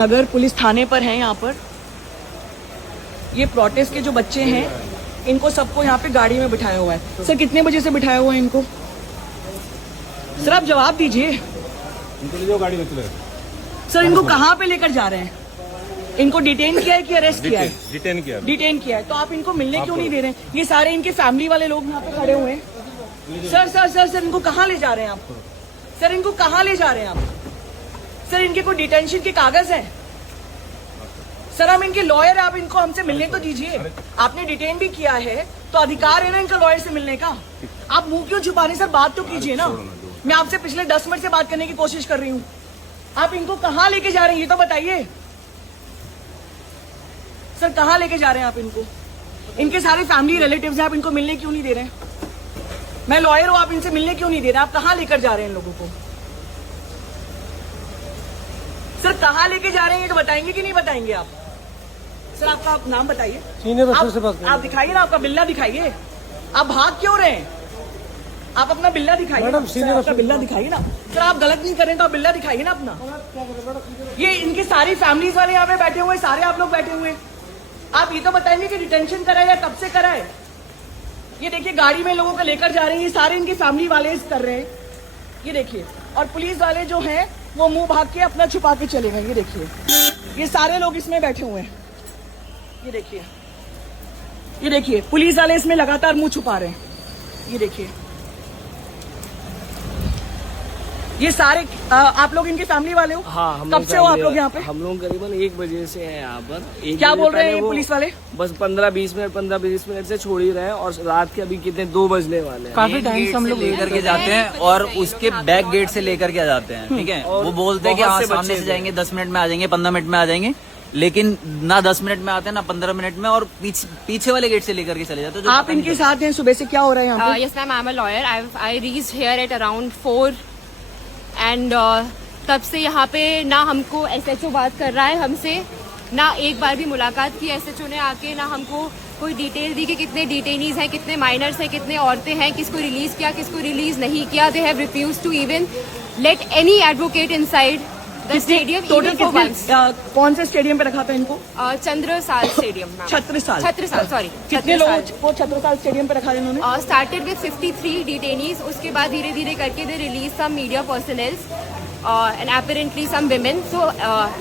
अगर पुलिस थाने पर है यहाँ पर, ये प्रोटेस्ट के जो बच्चे हैं इनको सबको यहाँ पे गाड़ी में बिठाया हुआ है। सर कितने बजे से बिठाया हुआ है इनको? सर आप जवाब दीजिए। इनको ले जाओ गाड़ी में चले। सर इनको कहाँ पे लेकर जा रहे हैं? इनको डिटेन किया है कि अरेस्ट किया है? डिटेन किया। डिटेन किया है। तो आप इनको मिलने क्यों नहीं दे रहे हैं? ये सारे इनके फैमिली वाले लोग यहाँ पे खड़े हुए हैं। सर सर सर सर इनको कहाँ ले जा रहे हैं आप? सर इनको कहाँ ले जा रहे हैं आप? सर इनके कोई डिटेंशन के कागज है? सर हम इनके लॉयर है, आप इनको हमसे मिलने तो दीजिए। आपने डिटेन भी किया है तो अधिकार है ना इनका लॉयर से मिलने का। आप मुंह क्यों छुपा रहे हैं? सर बात तो कीजिए ना। मैं आपसे पिछले 10 मिनट से बात करने की कोशिश कर रही हूँ। आप इनको कहाँ लेके जा रहे हैं ये तो बताइए। सर कहाँ लेके जा रहे हैं आप इनको? इनके सारे फैमिली रिलेटिव्स हैं, आप इनको मिलने क्यों नहीं दे रहे हैं? मैं लॉयर हूँ, आप इनसे मिलने क्यों नहीं दे रहे? आप कहाँ लेकर जा रहे हैं इन लोगों को? सर कहाँ लेके जा रहे हैं ये तो बताएंगे कि नहीं बताएंगे आप? सर आपका नाम बताइए। आप दिखाइए ना, आपका बिल्ला दिखाइए। आप भाग क्यों रहे हैं? आप अपना बिल्ला दिखाइए। आपका बिल्ला दिखाइए ना। सर आप गलत नहीं कर रहे हैं तो आप बिल्ला दिखाइए ना अपना। ये इनकी सारी फैमिलीज वाले यहाँ पे बैठे हुए, सारे आप लोग बैठे हुए। आप ये तो बताएंगे कि डिटेंशन करा है या कब से करा है? ये देखिए गाड़ी में लोगों को लेकर जा रहे हैं, ये सारे इनकी फैमिली वाले कर रहे हैं। ये देखिए, और पुलिस वाले जो हैं वो मुंह भाग के अपना छुपा के चले गए। ये देखिए, ये सारे लोग इसमें बैठे हुए हैं। ये देखिए, ये देखिए पुलिस वाले इसमें लगातार मुंह छुपा रहे हैं। ये देखिए, ये सारे आप लोग इनकी फैमिली वाले हो? हाँ, हम कब से हो आप लोग यहाँ पे? हम लोग करीबन 1 बजे से हैं यहाँ पर। क्या बोल रहे हैं पुलिस वाले? बस 15-20 मिनट से छोड़ ही रहे हैं और रात के अभी कितने 2 बजने वाले हैं। काफी टाइम से हम लोग लेकर के जाते हैं और उसके बैक गेट से लेकर के जाते हैं। ठीक है, वो बोलते हैं कि हाँ सामने से जाएंगे, 10 मिनट में आ जाएंगे, 15 मिनट में आ जाएंगे, लेकिन ना 10 मिनट में आते हैं ना 15 मिनट में, और पीछे वाले गेट से लेकर के चले जाते हैं। आप इनके साथ हैं? सुबह से क्या हो रहा है यहाँ पे? Yes ma'am, I'm a lawyer. I reached here at around 4 and तब से यहाँ पे ना हमको SHO बात कर रहा है हमसे, ना एक बार भी मुलाकात की SHO ने आके, ना हमको कोई डिटेल दी कि कितने डिटेनीज हैं, कितने माइनर्स हैं, कितने औरतें हैं, किसको रिलीज किया, किसको रिलीज नहीं किया। They have refused to even let any advocate inside the stadium. कौन से स्टेडियम पे रखा था इनको? चंद्रसाल स्टेडियम। छत्रसाल सॉरी, कितने लोग को छत्रसाल स्टेडियम पे रखा इन्होंने? Started with 53 detainees. उसके बाद धीरे धीरे करके they release some media personnels and apparently some women. So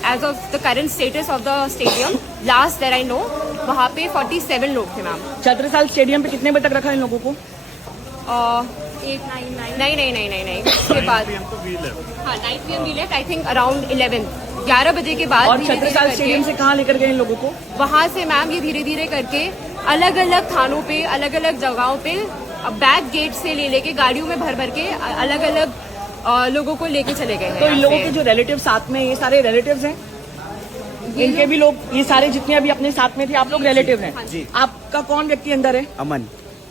as of the current status of the stadium, last that I know, वहाँ पे 47 लोग थे मैम। छत्रसाल स्टेडियम पे कितने बजे तक रखा इन लोगों को? 8, 9, नहीं उसके बाद हाँ 9 PM we left, I think around 11 बजे के बाद। और छत्रसाल स्टेडियम से कहाँ लेकर गए इन लोगों को? वहाँ से मैम ये धीरे धीरे करके अलग अलग थानों पे, अलग अलग जगहों पे बैक गेट से लेके गाड़ियों में भर के अलग अलग लोगों को लेके चले गए हैं। तो इन लोगों के जो रिलेटिव साथ में, ये सारे रिलेटिव्स हैं? इनके भी लोग, ये सारे जितने अभी अपने साथ में थे, आप लोग रिलेटिव हैं? जी। आपका कौन व्यक्ति अंदर है?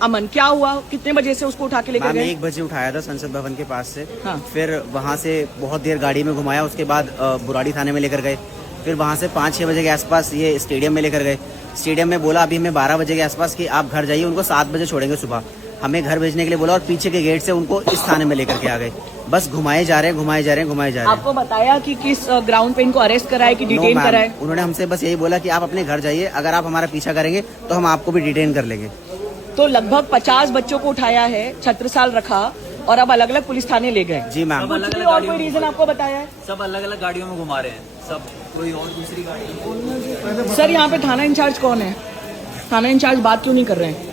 अमन क्या हुआ? कितने बजे से उसको उठा के लेकर गए? 1 बजे उठाया था संसद भवन के पास से। हाँ। फिर वहाँ से बहुत देर गाड़ी में घुमाया, उसके बाद बुराड़ी थाने में लेकर गए। फिर वहाँ से 5-6 बजे के आसपास ये स्टेडियम में लेकर गए। स्टेडियम में बोला अभी हमें 12 बजे के आसपास कि आप घर जाइए, उनको 7 बजे छोड़ेंगे सुबह। हमें घर भेजने के लिए बोला और पीछे के गेट से उनको इस थाने में लेकर के आ गए। बस घुमाए जा रहे हैं। आपको बताया कि किस ग्राउंड पे इनको अरेस्ट कराए कि डिटेन कराए? उन्होंने हमसे बस यही बोला कि आप अपने घर जाइए, अगर आप हमारा पीछा करेंगे तो हम आपको भी डिटेन कर लेंगे। तो लगभग 50 बच्चों को उठाया है, छत्रसाल रखा और अब अलग अलग पुलिस थाने ले गए। जी मैम। और कोई रीजन आपको बताया है? सब अलग अलग गाड़ियों में घुमा रहे हैं, सब कोई और दूसरी गाड़ी। सर यहाँ पे थाना इंचार्ज कौन है? थाना इंचार्ज बात क्यों नहीं कर रहे हैं?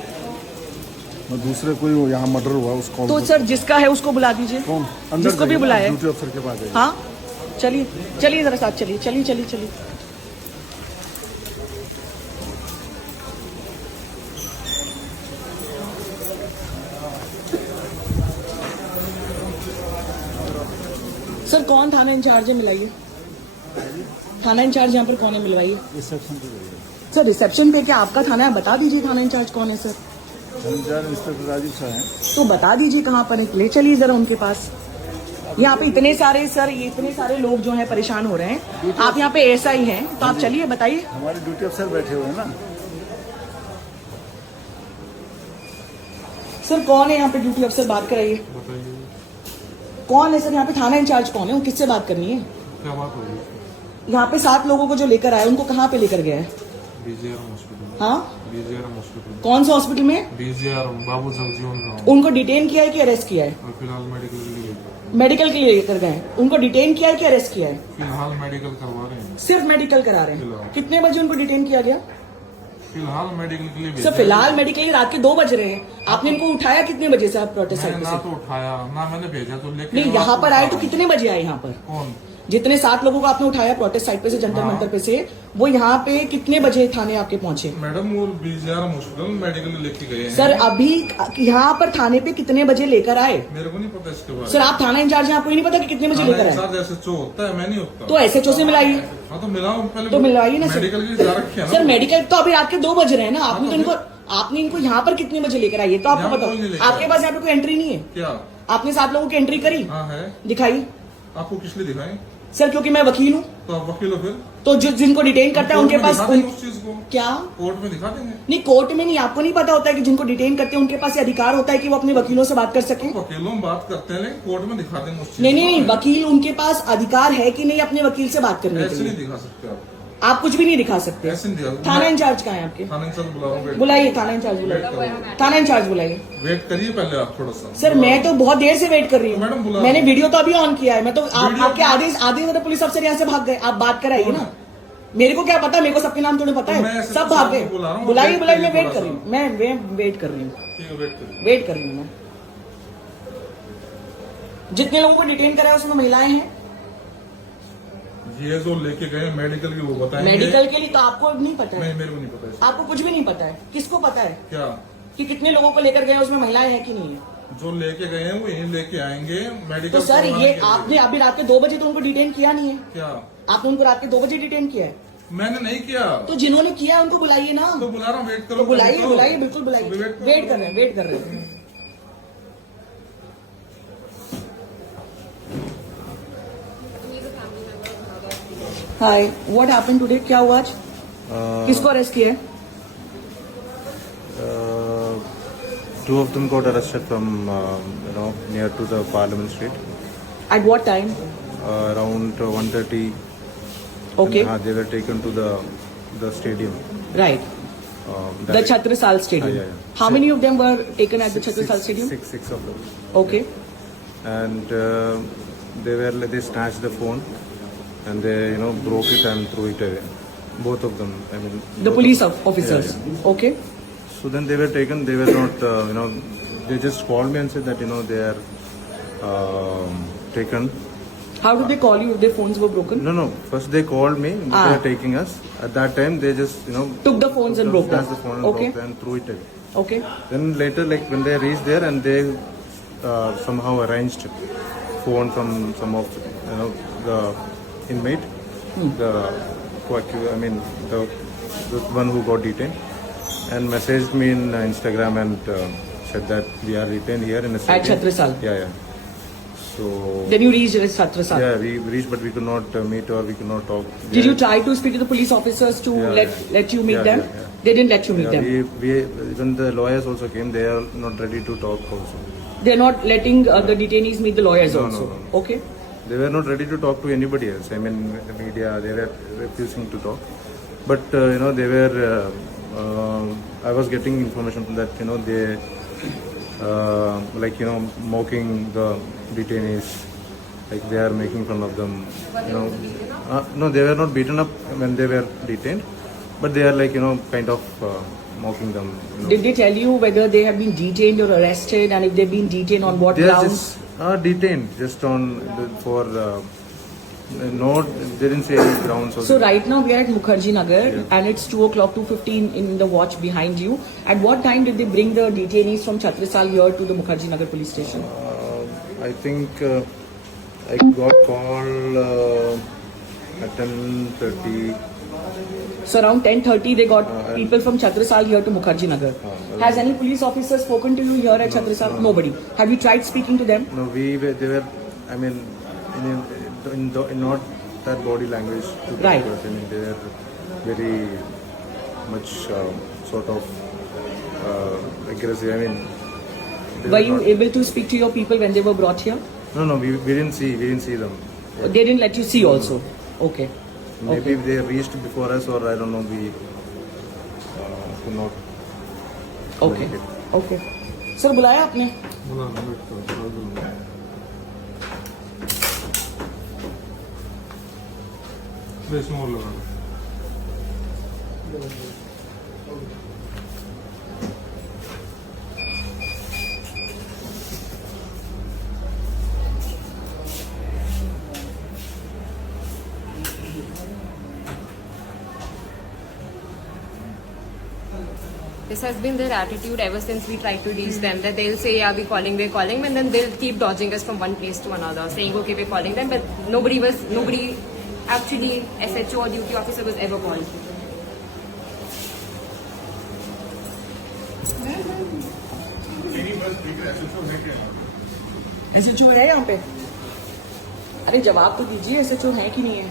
दूसरे कोई यहाँ मर्डर हुआ उसको तो सर जिसका है उसको बुला दीजिए। कौन? अंदर जिसको भी बुलाया। ड्यूटी अफसर के पास। हाँ चलिए जरा साथ चलिए। सर कौन थाना इंचार्ज है, मिलाइए। थाना इंचार्ज यहाँ पर कौन है, मिलवाइए। रिसेप्शन पे। सर रिसेप्शन पे क्या आपका थाना है? बता दीजिए थाना इंचार्ज कौन है। सर इंस्पेक्टर राजीव साहब हैं। तो बता दीजिए कहाँ पर है, ले चलिए जरा उनके पास। यहाँ पे इतने सारे लोग जो हैं परेशान हो रहे हैं। आप यहाँ पे SI हैं तो आप चलिए बताइए। हमारे ड्यूटी अफसर बैठे हुए हैं ना। सर कौन है यहाँ पे ड्यूटी अफसर? बात कराइए। कौन है सर यहाँ पे? थाना इंचार्ज कौन है? वो किससे बात करनी है? क्या बात हो रही है? यहाँ पे 7 लोगों को जो लेकर आया उनको कहाँ पे लेकर गया है? बीजेआरएम हॉस्पिटल। हाँ, बीजेआरएम हॉस्पिटल। कौन सा हॉस्पिटल में? बीजेआरएम बाबू जगजीवन राम। उनको डिटेन किया है कि अरेस्ट किया है? और फिलहाल मेडिकल के लिए मेडिकल के लिए लेकर गए हैं। उनको डिटेन किया है कि अरेस्ट किया है? फिलहाल मेडिकल करवा रहे हैं। सिर्फ मेडिकल करा रहे हैं। फिलहाल। कितने बजे उनको डिटेन किया गया? फिलहाल मेडिकल के लिए सर भेजा है। फिलहाल मेडिकल रात के 2 बज रहे हैं। आपने इनको उठाया कितने बजे से? आप प्रोटेस्ट मैंने साइड ना से तो उठाया ना मैंने भेजा तो लेके नहीं, यहाँ पर आए तो कितने बजे आए? यहाँ पर कौन? जितने 7 लोगों को आपने उठाया प्रोटेस्ट साइड पे से, जंतर हाँ। मंतर पे से, वो यहाँ पे कितने बजे थाने आपके पहुंचे? मैडम वो बीजेआरएम हॉस्पिटल मेडिकल लेके गए हैं। सर अभी यहाँ पर थाने पे कितने बजे लेकर आए? मेरे को नहीं पता इसके बारे में। सर आप थाना इंचार्ज हैं, आपको ही नहीं पता कि कितने बजे लेकर आए? साथ SHO होता है, मैं नहीं होता। तो SHO से मिलाइए। हाँ तो मिलाओ पहले। तो मिलवाइए ना सर। मेडिकल की जा रखी है ना। सर मेडिकल तो अभी रात के 2 बज रहे हैं ना। आपने इनको यहाँ पर कितने बजे लेकर आइए तो आपको यहाँ कोई नहीं बताओ। लेकर आपके पास यहाँ पे कोई एंट्री नहीं है? क्या? आपने 7 लोगों की एंट्री करी? हाँ है। दिखाइए। आपको किस लिए दिखाएं? सर क्योंकि मैं वकील हूँ, तो आप वकील हो फिर? तो जो जिनको डिटेन करता है उनके पास उस चीज को क्या? कोर्ट में दिखा देंगे। नहीं, कोर्ट में नहीं। आपको नहीं पता होता है कि जिनको डिटेन करते हैं उनके पास ये अधिकार होता है कि वो अपने वकीलों से बात कर सकें? वकीलों में बात करते हैं लेकिन कोर्ट में दिखा देंगे उस चीज नहीं को। नहीं नहीं, वकील उनके पास अधिकार है कि नहीं अपने वकील से बात करने के ऐसे नहीं लिए? दिखा सकते आप। आप कुछ भी नहीं दिखा सकते। ऐसे नहीं दिखा। थाना इंचार्ज कहाँ है आपके? थाना इंचार्ज बुला रहा हूँ। वेट बुलाइए, थाना इंचार्ज बुलाइए। थाना इंचार्ज बुलाइए। वेट करिए पहले आप थोड़ा सा। सर मैं तो बहुत देर से वेट कर रही मैडम हूँ। बुला मैंने रहा हूँ। वीडियो तो अभी ऑन किया है। मैं तो वीडियो- आपके आधे पुलिस अफसर यहाँ से भाग गए। आप बात कराइए ना। मेरे को क्या पता? मेरे को सबके नाम थोड़े पता तो मैं है। ऐसे सब तो भाग गए। बुला रहा हूँ। बुलाइए वेट बुलाइए, मैं करिए वेट कर थोड़ा रही हूँ। मैं वेट कर रही हूँ। ठीक है वेट करिए। वेट कर रही हूँ मैं। जितने लोगों को डिटेन करा है उसमें महिलाएं हैं। ये जो लेके गए मेडिकल की वो बताएंगे। मेडिकल के लिए तो आपको नहीं पता नहीं है। मेरे को नहीं पता इसका। आपको कुछ भी नहीं पता है। किसको पता है क्या? कि कितने लोगों को लेकर गए उसमें महिलाएं हैं कि नहीं है? जो लेके गए हैं वो यही लेके आएंगे मेडिकल। तो सर करवाने ये के लिए। आपने अभी रात के 2 बजे तो उनको डिटेन किया नहीं है? क्या? आपने उनको रात के 2 बजे डिटेन किया है? मैंने नहीं किया। तो जिन्होंने किया उनको बुलाइए ना। तो बुला रहा हूँ वेट करो। तो बुलाइए तो। बुलाइए, बिल्कुल बुलाइए। तो वेट वेट कर रहे हैं, वेट कर रहे हैं। हाय, व्हाट हैपेंड टुडे? क्या हुआ आज? किसको अरेस्ट किया है? Two of them got arrested from, near to the Parliament Street, At what time? around 1:30. Okay, And, they were taken to the stadium. right. The that- Chhatrisal Stadium. yeah. How many of them were taken at the Chhatrisal Stadium? Six of them. Okay. And they snatched the phone, and they broke it and threw it away. Both of them. I mean. The both police of- officers. Yeah. Okay. So then they were taken. They were not. They just called me and said that they are taken. How did they call you if their phones were broken? No. First they called me. They Ah. were taking us. At that time, they just Took the phones and broke them. snatched the phone and Okay. broke them and threw it away. Okay. Then later, like when they reached there and they somehow arranged phone from some of the inmate, the one who got detained, and messaged me in Instagram and said that we are detained here in a At stadium. Chhatrisal. Yeah. So Then you reached Chhatrisal. yeah, we reached, but we could not meet or we could not talk. Did you try to speak to the police officers to Yeah, let you meet yeah, them? yeah. They didn't let you meet Yeah, them. we even the lawyers also came. They are not ready to talk also. They're not letting the detainees meet the lawyers No, also. no. Okay. They were not ready to talk to anybody else. I mean, the media, they were refusing to talk. But, they were, I was getting information that, they, mocking the detainees, like they are making fun of them, no, they were not beaten up when they were detained, but they are kind of mocking them. Did they tell you whether they have been detained or arrested, and if they've been detained on what They are grounds? just detained just for no, they didn't say any grounds. So right now we are at Mukherjee Nagar, Yeah. and it's 2:02:15 in the watch behind you. At what time did they bring the detainees from Chhatrisal here to the Mukherjee Nagar police station? I think I got call at 10:30. So around 10:30 they got and- people from Chhatrisal here to Mukherjee Nagar. Has any police officer spoken to you here at Chhatrisal? Nobody. Have you tried speaking to them? No, they were. I mean, in not that body language. To Right. I mean, they were very much sort of aggressive. I mean, they Were you not- able to speak to your people when they were brought here? No, we didn't see them. They didn't let you see also. Okay. Maybe they reached before us, or I don't know. We could not. Okay okay sir बुलाया आपने? इसमें और लगा लो। This has been their attitude ever since we tried to reach them, that they'll say, yeah, we're calling, and then they'll keep dodging us from one place to another, saying, okay, we're calling them, but nobody actually, SHO or duty officer was ever called. SHO है यहाँ पे? अरे जवाब तो दीजिए, SHO है कि नहीं है?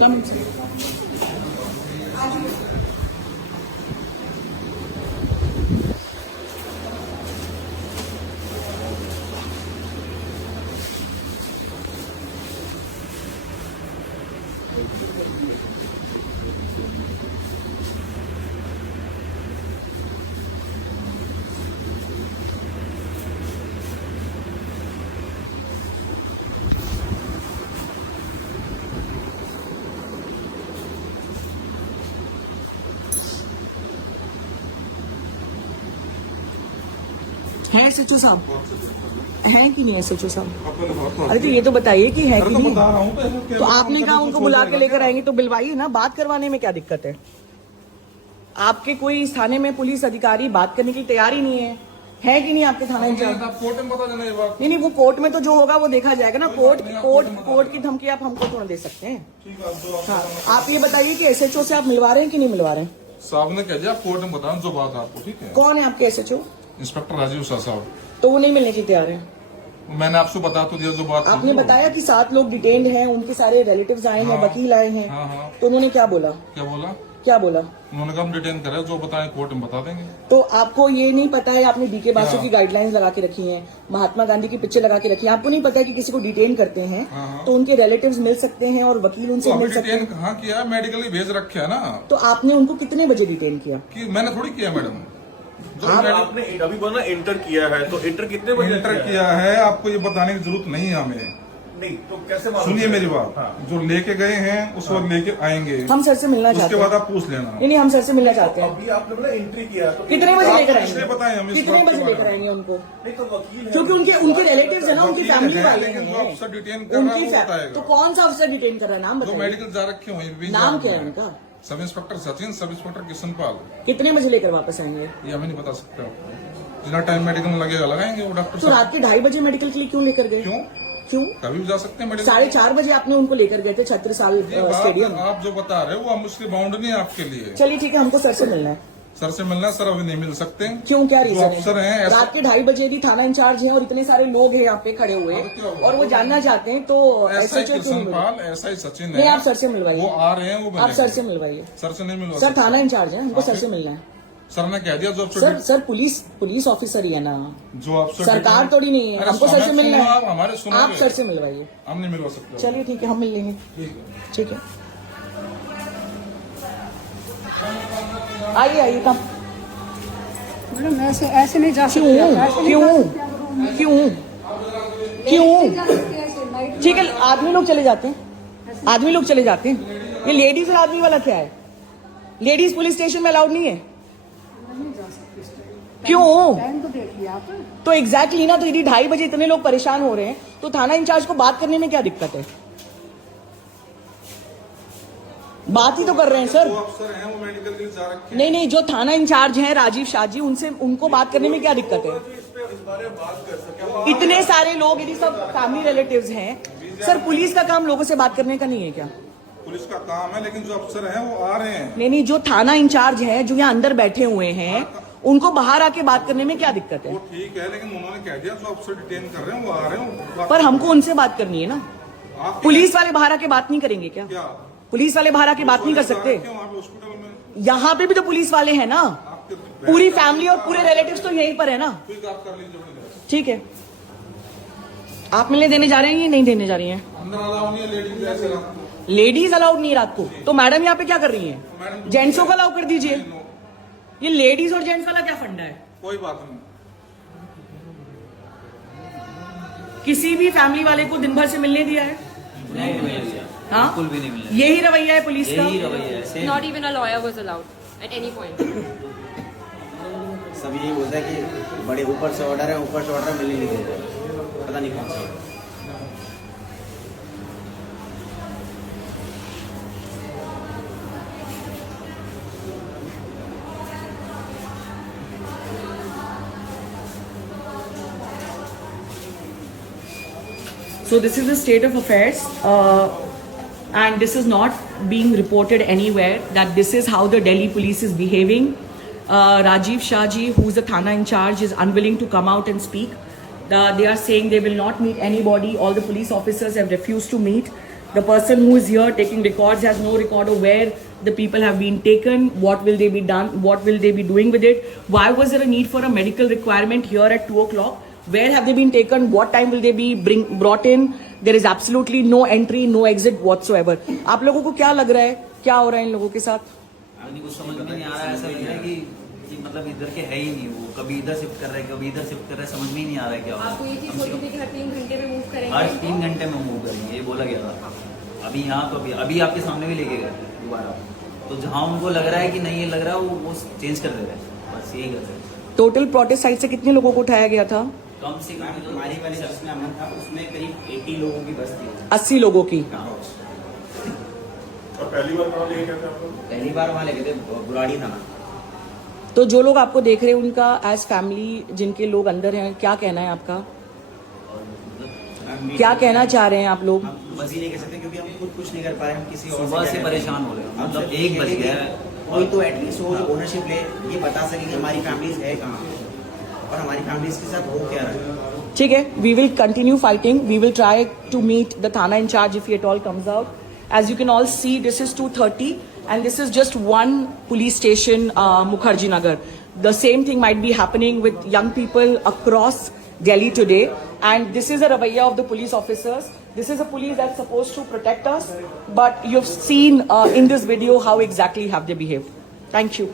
Come. है SHO साहब? है कि नहीं SHO साहब? अरे तो ये तो बताइए कि है कि नहीं? बता रहा हूँ तो आपने कहा उनको बुला के लेकर आएंगे तो बुलवाइए ना, बात करवाने में क्या दिक्कत है? आपके कोई इस थाने में पुलिस अधिकारी बात करने के लिए तैयार ही नहीं है कि नहीं आपके थाना इंचार्ज? कोर्ट में बता देना ये बात। नहीं वो कोर्ट में तो जो होगा वो देखा जाएगा ना। कोर्ट की धमकी आप हमको थोड़ा दे सकते हैं? हाँ, आप ये बताइए कि SHO से आप मिलवा रहे हैं कि नहीं मिलवा रहे हैं? साहब ने कह दिया कोर्ट में बताना जो बात आपको, ठीक है? कौन है आपके SHO? इंस्पेक्टर राजीव शाह साहब। तो वो नहीं मिलने के तैयार है? मैंने आपसे बता तो दिया जो बात। आपने बताया कि 7 लोग डिटेन्ड हैं, उनके सारे रिलेटिव्स आए हैं, वकील आए हैं। हाँ। तो उन्होंने क्या बोला? क्या बोला? उन्होंने कहा हम डिटेन करें, जो बताएं कोर्ट में बता देंगे। तो आपको ये नहीं पता है, आपने DK बासु की गाइडलाइंस लगा के रखी हैं, महात्मा गांधी की पिक्चर लगा के रखी है, आपको नहीं पता है कि किसी को डिटेन करते हैं तो उनके रिलेटिव्स मिल सकते हैं और वकील उनसे मिल सकते हैं? कहाँ किया? मेडिकली भेज रखे है ना। तो आपने उनको कितने बजे डिटेन किया? कि मैंने थोड़ी किया मैडम। आपने अभी बोला इंटर किया है, तो इंटर कितने बजे इंटर किया है? आपको ये बताने की जरूरत नहीं है हमें। नहीं तो कैसे सुनिए मेरी बात। जो लेके गए हैं उस वक्त लेके आएंगे। हम सर से मिलना चाहते हैं। उसके बाद आप पूछ लेना। नहीं हम सर से मिलना चाहते हैं। अभी आपने बोला एंट्री किया, तो कितने बजे लेकर आएंगे? बताएं हम कितने बजे लेकर आएंगे उनको? नहीं तो वकील है, क्योंकि उनके रिलेटिव्स है ना, उनकी फैमिली वाले लेकिन जो हैं। अफसर डिटेन कर रहा है वो बताएगा। तो कौन सा अफसर डिटेन कर रहा है? नाम जो बताइए। मेडिकल जा रखे हुए। नाम क्या है उनका? Sub inspector Sachin, sub inspector Kishanpal. कितने बजे लेकर वापस आएंगे? ये हमें नहीं बता सकते आपको। जितना टाइम मेडिकल में लगेगा लगाएंगे वो डॉक्टर तो रात के 2:30 बजे मेडिकल के लिए क्यों लेकर गए? क्यों? कभी भी जा सकते हैं मेडिकल। 4:30 बजे आपने उनको लेकर गए थे छत्रसाल स्टेडियम। आप जो बता रहे हो वो हम उसके बाउंड नहीं है आपके लिए। चलिए ठीक है, हमको सर से मिलना है। सर से मिलना है? सर अभी नहीं मिल सकते। क्यों? क्या रीजन है? अफसर हैं रात के 2:30 बजे भी थाना इंचार्ज हैं और इतने सारे लोग हैं यहाँ पे खड़े हुए और वो जानना चाहते हैं, तो ऐसा SHO क्यों नहीं मिले? ऐसा ही सचिन नहीं, है। आप सर से मिलवाइए। वो आ रहे हैं, वो आप सर से मिलवाइए। सर से नहीं मिलवा सर थाना इंचार्ज है, हमको सर से मिलना है। सर ने कह दिया जो सर पुलिस ऑफिसर ही है ना, जो अफसर सरकार थोड़ी नहीं है। हमको सर से मिलना है। आप सर से मिलवाइए। हम नहीं मिलवा सकते। चलिए ठीक है, हम मिल लेंगे। ठीक है, आइए कम। मैडम ऐसे नहीं जा सकते। क्यों? ठीक है, आदमी लोग चले जाते हैं। ये लेडीज और आदमी वाला क्या है? लेडीज पुलिस स्टेशन में अलाउड नहीं है? क्यों? टाइम तो देखिए आप। तो एग्जैक्टली ना, तो यदि 2:30 बजे इतने लोग परेशान हो रहे हैं तो थाना इंचार्ज को बात करने में क्या दिक्कत है? बात ही तो कर रहे हैं सर। अफसर हैं वो मेडिकल के लिए जा रखे हैं। नहीं, जो थाना इंचार्ज हैं राजीव शाह जी, उनको बात करने में क्या दिक्कत है? इतने सारे लोग, यदि सब फैमिली रिलेटिव्स हैं, सर पुलिस का काम लोगों से बात करने का नहीं है क्या? पुलिस का काम है, लेकिन जो अफसर हैं वो आ रहे हैं। नहीं, जो थाना इंचार्ज हैं, जो यहाँ अंदर बैठे हुए हैं, उनको बाहर आके बात करने में क्या दिक्कत है? वो ठीक है, लेकिन उन्होंने कह दिया जो अफसर डिटेन कर रहे हैं वो आ रहे हैं। पर हमको उनसे बात करनी है ना। पुलिस वाले बाहर आके बात नहीं करेंगे क्या? पुलिस वाले बाहर आके बात नहीं कर सकते? हॉस्पिटल में यहाँ पे भी तो पुलिस वाले हैं ना, पूरी फैमिली और पूरे रिलेटिव्स तो यहीं पर है ना। ठीक है, आप मिलने देने जा रहे हैं या नहीं देने जा रही हैं? लेडीज अलाउड नहीं है रात को, तो मैडम यहाँ पे क्या कर रही हैं? जेंट्सों को अलाउ कर दीजिए। ये लेडीज और जेंट्स वाला क्या फंडा है? कोई बात नहीं। किसी भी फैमिली वाले को दिन भर से मिलने दिया है? नहीं मिलेगा, हाँ, बिल्कुल भी नहीं मिलेगा। यही रवैया है पुलिस का। यही रवैया है, same। Not even a lawyer was allowed at any point. सब यही बोलता है कि बड़े ऊपर से ऑर्डर है, ऊपर से ऑर्डर मिलने नहीं दे रहे, पता नहीं कौन सा। So this is the state of affairs, and this is not being reported anywhere that this is how the Delhi police is behaving. Rajiv Shah ji, who's the Thana in charge, is unwilling to come out and speak. They are saying they will not meet anybody. All the police officers have refused to meet. The person who is here taking records has no record of where the people have been taken. What will they be done? What will they be doing with it? Why was there a need for a medical requirement here at 2 o'clock? Where have they been taken? What time will they be brought in? There is absolutely no entry, no exit whatsoever. आप लोगों को क्या लग रहा है, क्या हो रहा है इन लोगों के साथ? मुझे कुछ समझ में नहीं आ रहा है। ऐसा लग रहा है कि मतलब इधर के है ही नहीं, वो कभी इधर शिफ्ट कर रहे हैं, कभी इधर शिफ्ट कर रहे हैं, समझ में ही नहीं आ रहा है क्या हो रहा है। आपको ये चीज बोली थी कि हर 3 घंटे में मूव करेंगे। हर 3 घंटे में मूव करेंगे, ये बोला गया था। अभी यहाँ तो अभी आपके सामने भी लेके गए दोबारा, तो जहाँ उनको लग रहा है कि नहीं ये लग रहा है वो चेंज कर दे रहे हैं, बस यही कर रहे हैं। टोटल प्रोटेस्ट साइड से कितने लोगों को उठाया गया था? कम से कम हमारी वाली जिसमें अमन था उसमें करीब 80 लोगों की बस थी। 80 लोगों की। और पहली बार कहाँ लेके गए थे आप लोग? पहली बार वहाँ लेके थे बुराड़ी थाना। तो जो लोग आपको देख रहे हैं उनका एज फैमिली, जिनके लोग अंदर हैं, क्या कहना है आपका? क्या कहना चाह रहे हैं आप लोग? हम बस ही नहीं कह सकते क्योंकि हम खुद कुछ नहीं कर पा रहे हैं। हम किसी और सुबह से परेशान हो रहे हैं, मतलब 1 बज गया है। कोई तो एटलीस्ट वो जो ओनरशिप ले, ये बता सके कि हमारी फैमिलीज है कहाँ और हमारी फैमिलीज के साथ हो क्या रहा है। ठीक है, we will continue fighting. We will try to meet the Thana in charge if he at all comes out. As you can all see, this is 2:30 and this is just one police station, Mukherjee Nagar. The same thing might be happening with young people across Delhi today, and this is a ravaiya of the police officers. This is a police that's supposed to protect us, but you've seen in this video how exactly have they behaved. Thank you.